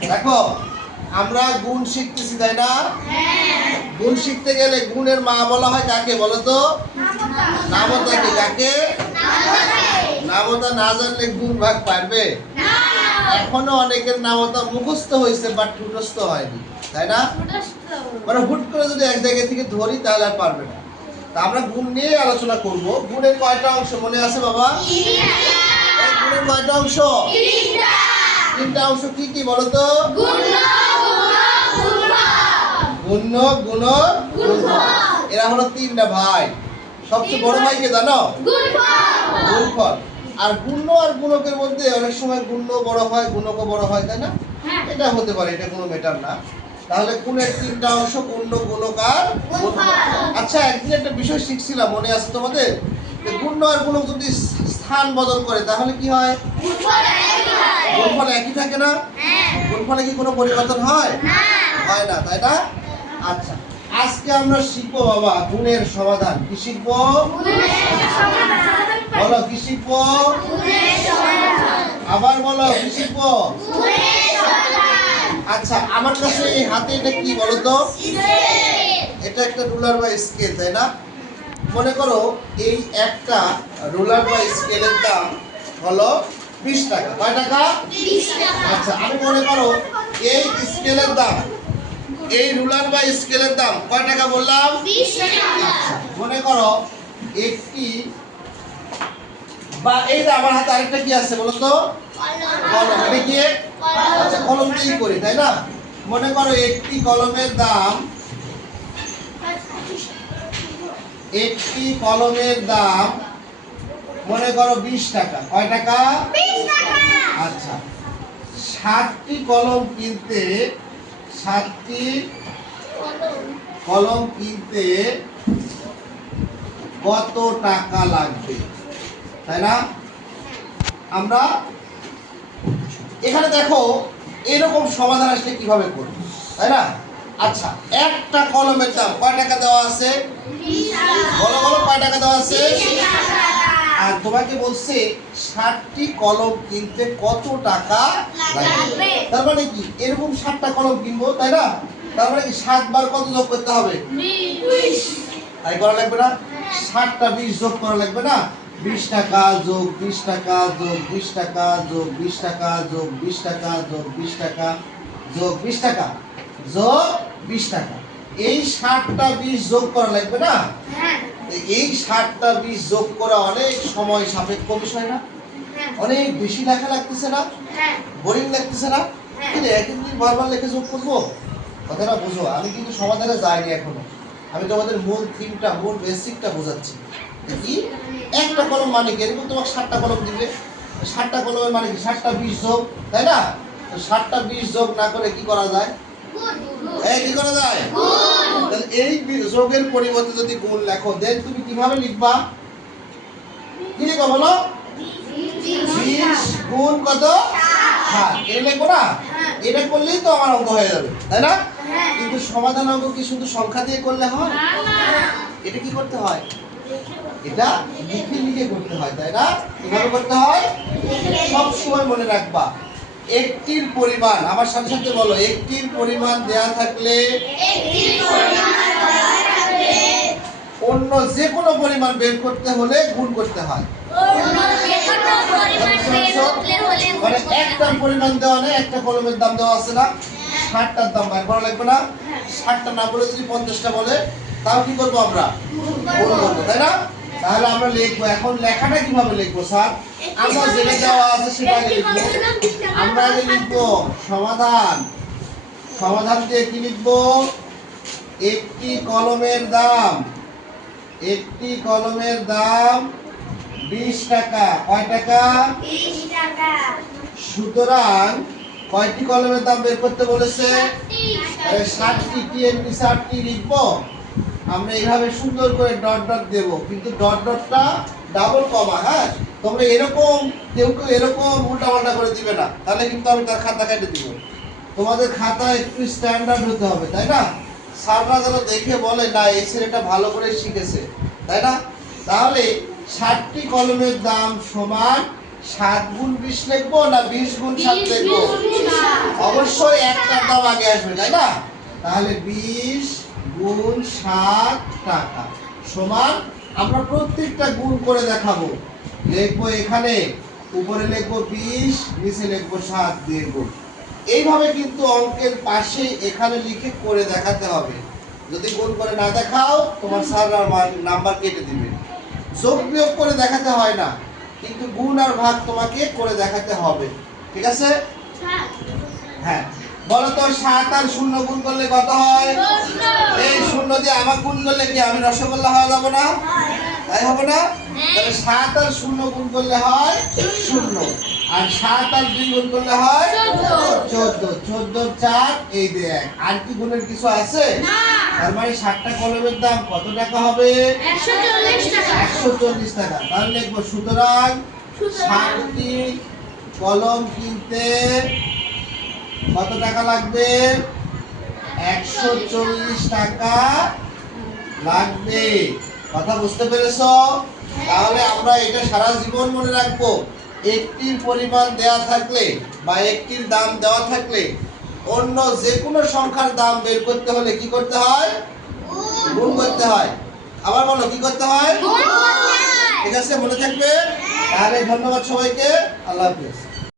দেখো আমরা গুণ শিখতেছি তাই না? গুণ শিখতে গেলে গুণের মা বলা হয় কাকে বলো তো? নামতাকে। কাকে? নামতা না জানলে গুণ ভাগ পারবে? এখনো অনেকের নামতা মুখস্থ হয়েছে বাট ঠুটস্থ হয়নি, তাই না? মানে হুট করে যদি এক জায়গা থেকে ধরি তাহলে আর পারবে না। তা আমরা গুণ নিয়ে আলোচনা করব। গুণের কয়টা অংশ মনে আছে বাবা? গুণের কয়টা অংশ? তিনটা অংশ কি কি বলো তো? গুণ্য, গুণন, গুণফল। এরা হলো তিনটা ভাই। সবচেয়ে বড় ভাইকে জানো? গুণফল। আর গুণ্য আর গুণকের মধ্যে অনেক সময় গুণ্য বড় হয়, গুণকও বড় হয়, তাই না? এটা হতে পারে, এটা কোনো ম্যাটার না। তাহলে গুণের তিনটা অংশ গুণ্য, গুণক আর গুণফল। আচ্ছা, একদিন একটা বিষয় শিখছিলাম, মনে আছে তোমাদের? যে গুণ্য আর গুণক যদি স্থান বদল করে তাহলে কি হয়? গুণফল একই থাকে না? গুণফলে কি কোনো পরিবর্তন হয়? হয় না, তাই না? আচ্ছা, আজকে আমরা শিখবো বাবা গুণের সমাধান। কি শিখবো? বলো কি শিখবো? আবার বলো কি শিখবো? আচ্ছা, আমার কাছে এই হাতে এটা কি বলো তো? এটা একটা রুলার বা স্কেল, তাই না? মনে করো এই একটা রুলার বা স্কেলের দাম হলো 20 টাকা। কয় টাকা? 20 টাকা। আচ্ছা, আমি মনে করো এই স্কেলের দাম, এই রুলার বা স্কেলের দাম কয় টাকা বললাম? 20 টাকা। আচ্ছা, মনে করো একটি বা এই যে আমার হাতে আরেকটা কি আছে বলো তো? কলম। এটা কি? আচ্ছা, কলম দিয়ে করি, তাই না? মনে করো একটি কলমের দাম, একটি কলমের দাম মনে করো 20 টাকা। কয় টাকা? 20 টাকা। আচ্ছা, 7টি কলম কিনতে, 7টি কলম কিনতে কত টাকা লাগবে, তাই না? আমরা এখানে দেখো এরকম সমাধান আসলে কিভাবে করব, তাই না? আচ্ছা, একটা কলমের দাম কয় টাকা দেওয়া আছে? 20 টাকা। বলো বলো কয় টাকা দেওয়া আছে? 20 টাকা। আর তোমাকে বলছে 7টি কলম কিনতে কত টাকা লাগবে। তার মানে কি এরকম 7টা কলম কিনবো, তাই না? তার মানে কি 7 বার কত যোগ করতে হবে? 20। তাই করা লাগবে না? 7টা 20 যোগ করা লাগবে না? 20 টাকা যোগ 20 টাকা যোগ 20 টাকা যোগ 20 টাকা যোগ 20 টাকা যোগ 20 টাকা যোগ 20 টাকা যোগ 20 টাকা। এই 7টা 20 যোগ করা লাগবে না? এই 7টা 20 যোগ করা অনেক সময় সাপেক্ষ বিষয় না? অনেক বেশি লেখা লাগতেছে না? বোরিং লাগতেছে না? কিন্তু একদিন বারবার লিখে যোগ করবো, কথাটা বুঝো। আমি কিন্তু সমাধানে যাইনি এখনো, আমি তোমাদের মূল থিমটা, মূল বেসিকটা বোঝাচ্ছি। কি একটা কলম মানে কি? এরকম তোমাকে 7টা কলম দিলে 7টা কলমের মানে কি? 7টা 20 যোগ, তাই না? তো 7টা 20 যোগ না করে কি করা যায়? কি করা যায়? তাহলে এই যোগের পরিবর্তে যদি গুণ লেখো, দেন তুমি কিভাবে লিখবা? কি লিখবা বলো? 20 গুণ কত? 7। এটা লিখবো না? এটা করলেই তো আমার অঙ্ক হয়ে যাবে, তাই না? কিন্তু সমাধান অঙ্ক কি শুধু সংখ্যা দিয়ে করলে হয়? এটা কি করতে হয়? এটা লিখে লিখে করতে হয়, তাই না? কিভাবে করতে হয়? সব সময় মনে রাখবা একটির পরিমাণ, আমার সাথে সাথে বলো, একটির পরিমাণ দেয়া থাকলে অন্য যে কোনো পরিমাণ বের করতে হলে গুণ করতে হয়। মানে একটার পরিমাণ দেওয়া নেই, একটা কলমের দাম দেওয়া আছে না? 60টার দাম বের করা লাগবে না? 60টা না বলে যদি 50টা বলে তাও কি করবো আমরা? গুণ করবো, তাই না? তাহলে আমরা লিখবো। এখন লেখাটা কিভাবে লিখবো স্যার? আমরা যেটা দেওয়া আছে সেটা আগে লিখবো। আমরা আগে লিখবো সমাধান। সমাধান দিয়ে কি লিখবো? একটি কলমের দাম, একটি কলমের দাম 20 টাকা। কয় টাকা? 20 টাকা। সুতরাং কয়টি কলমের দাম বের করতে বলেছে? 7টি। কি এর নিচে 8টি লিখবো? আমরা এইভাবে সুন্দর করে ডট ডট দেব, কিন্তু ডট ডটটা ডাবল কমা। হ্যাঁ, তোমরা এরকম কেউ কেউ এরকম উল্টাপাল্টা করে দিবে না, তাহলে কিন্তু আমি তার খাতা কেটে দিব। তোমাদের খাতা একটু স্ট্যান্ডার্ড হতে হবে, তাই না? স্যাররা যেন দেখে বলে না এই ছেলেটা ভালো করে শিখেছে, তাই না? তাহলে 7টি কলমের দাম সমান 7 গুণ 20 লিখবো না 20 গুণ 7 লিখবো? অবশ্যই একটার দাম আগে আসবে, তাই না? তাহলে 20 গুণ 7 টাকা সমান, আমরা প্রত্যেকটা গুণ করে দেখাবো। লিখবো এখানে উপরে লিখবো 20, নিচে লিখবো 7 দিয়ে গুণ। এইভাবে কিন্তু অঙ্কের পাশে এখানে লিখে করে দেখাতে হবে। যদি গুণ করে না দেখাও তোমার স্যার নাম্বার কেটে দিবে। যোগ বিয়োগ করে দেখাতে হয় না, কিন্তু গুণ আর ভাগ তোমাকে করে দেখাতে হবে। ঠিক আছে? হ্যাঁ, বলো তো 7 আর 0 গুণ করলে কত হয়? এই 0 দিয়ে আমার গুণ করলে কি আমি রসগোল্লা হয়ে যাব না? তাই হবে না? তাহলে 7 আর 0 গুণ করলে হয় 0, আর 7 আর 2 গুণ করলে হয় 14। 14 4 এই যে 1। আর কি গুণের কিছু আছে? তার মানে 7টা কলমের দাম কত টাকা হবে? 140 টাকা। তাহলে লিখবো সুতরাং 7টি কলম কিনতে কত টাকা লাগবে? 140 টাকা লাগবে। কথা বুঝতে পেরেছো? তাহলে আমরা এটা সারা জীবন মনে রাখবো। একটির পরিমাণ দেওয়া থাকলে বা একটির দাম দেওয়া থাকলে অন্য যে কোনো সংখ্যার দাম বের করতে হলে কি করতে হয়? গুণ করতে হয়। আবার বলো, কি করতে হয়? ঠিক আছে, মনে থাকবে? তাহলে ধন্যবাদ সবাইকে। আল্লাহ হাফেজ।